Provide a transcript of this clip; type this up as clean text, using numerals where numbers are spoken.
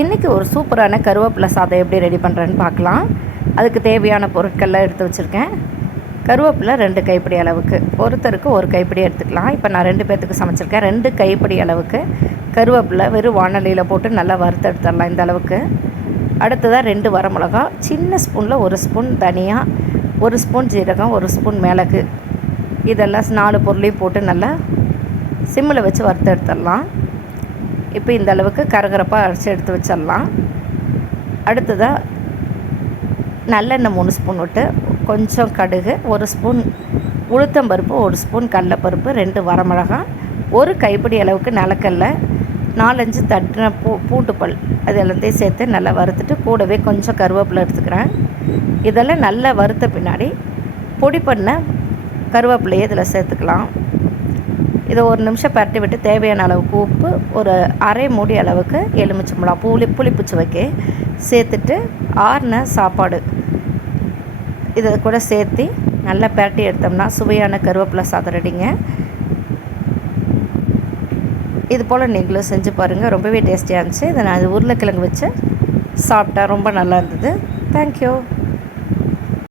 இன்றைக்கி ஒரு சூப்பரான கருவேப்பிலை சாதம் எப்படி ரெடி பண்ணுறேன்னு பார்க்கலாம். அதுக்கு தேவையான பொருட்கள்லாம் எடுத்து வச்சுருக்கேன். கருவேப்பிலை 2 கைப்பிடி அளவுக்கு, ஒருத்தருக்கு 1 கைப்பிடி எடுத்துக்கலாம். இப்போ நான் 2 பேர்த்துக்கு சமைச்சிருக்கேன். 2 கைப்பிடி அளவுக்கு கருவேப்பிலை வெறும் வாணலியில் போட்டு நல்லா வறுத்து எடுத்துடலாம் இந்த அளவுக்கு. அடுத்ததாக 2 வரமிளகா, சின்ன ஸ்பூனில் 1 ஸ்பூன் தனியா, 1 ஸ்பூன் ஜீரகம், 1 ஸ்பூன் மிளகு, இதெல்லாம் 4 பொருளையும் போட்டு நல்லா சிம்மில் வச்சு வறுத்து எடுத்துடலாம். இப்போ இந்த அளவுக்கு கரகரப்பாக அரைச்சி எடுத்து வச்சிடலாம். அடுத்ததாக நல்லெண்ணெய் 3 ஸ்பூன் விட்டு, கொஞ்சம் கடுகு, 1 ஸ்பூன் உளுத்தம்பருப்பு, 1 ஸ்பூன் கடலைப்பருப்பு, 2 வரமிளகா, 1 கைப்பிடி அளவுக்கு நிலக்கடலை, 4-5 தட்டின பூண்டு பல், அது எல்லாத்தையும் சேர்த்து நல்லா வறுத்துட்டு கூடவே கொஞ்சம் கருவேப்பிலை எடுத்துக்கிறேன். இதெல்லாம் நல்லா வறுத்த பின்னாடி பொடி பண்ண கருவேப்பிலையை இதில் சேர்த்துக்கலாம். இதை 1 நிமிஷம் பரட்டி விட்டு தேவையான அளவுக்கு உப்பு, ஒரு அரை மூடி அளவுக்கு எலுமிச்சம்பழம் புளிப்பு சுவைக்கு சேர்த்துட்டு ஆறின சாப்பாடு இதை கூட சேர்த்து நல்லா பரட்டி எடுத்தோம்னா சுவையான கருவேப்பிலை சாதம் ரெடிங்க. இது போல் நீங்களும் செஞ்சு பாருங்கள், ரொம்பவே டேஸ்டியாக இருந்துச்சு. இதை நான் உருளைக்கிழங்கு வச்சு சாப்பிட்டா ரொம்ப நல்லா இருந்தது. தேங்க்யூ.